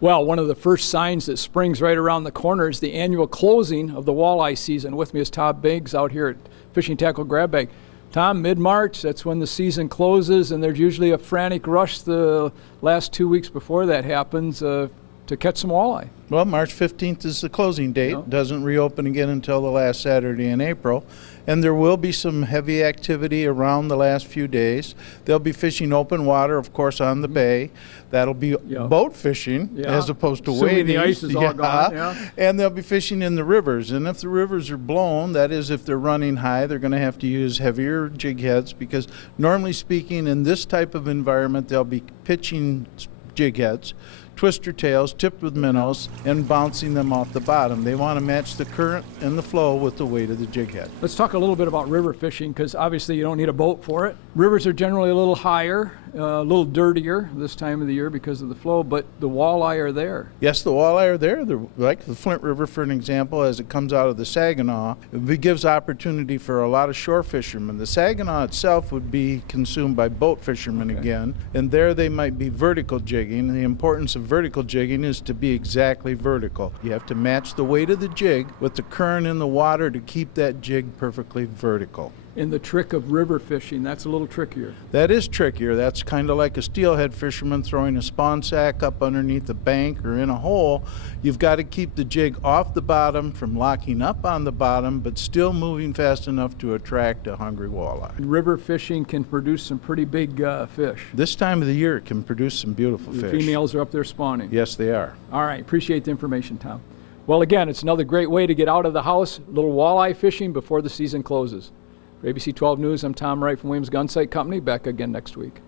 Well, one of the first signs that spring's right around the corner is the annual closing of the walleye season. With me is Tom Biggs out here at Fishing Tackle Grab Bag. Tom, mid-March, that's when the season closes, and there's usually a frantic rush the last 2 weeks before that happens to catch some walleye. Well, March 15th is the closing date. Yep. Doesn't reopen again until the last Saturday in April. And there will be some heavy activity around the last few days. They'll be fishing open water, of course, on the bay. That'll be boat fishing as opposed to wading. The ice is all gone. And they'll be fishing in the rivers. And if the rivers are blown, that is if they're running high, they're going to have to use heavier jig heads because normally speaking in this type of environment, they'll be pitching jig heads, twister tails tipped with minnows, and bouncing them off the bottom. They want to match the current and the flow with the weight of the jig head. Let's talk a little bit about river fishing because obviously you don't need a boat for it. Rivers are generally a little higher, a little dirtier this time of the year because of the flow, but the walleye are there. Yes, the walleye are there. They're like the Flint River, for an example, as it comes out of the Saginaw. It gives opportunity for a lot of shore fishermen. The Saginaw itself would be consumed by boat fishermen again, and there they might be vertical jigging. The importance of vertical jigging is to be exactly vertical. You have to match the weight of the jig with the current in the water to keep that jig perfectly vertical. And the trick of river fishing, that's a little trickier. That is trickier. That's kind of like a steelhead fisherman throwing a spawn sack up underneath a bank or in a hole. You've got to keep the jig off the bottom from locking up on the bottom, but still moving fast enough to attract a hungry walleye. River fishing can produce some pretty big fish. This time of the year it can produce some beautiful The fish. females are up there spawning. Yes, they are. All right, appreciate the information, Tom. Well, again, it's another great way to get out of the house, a little walleye fishing before the season closes. For ABC 12 News, I'm Tom Wright from Williams Gun Sight Company. Back again next week.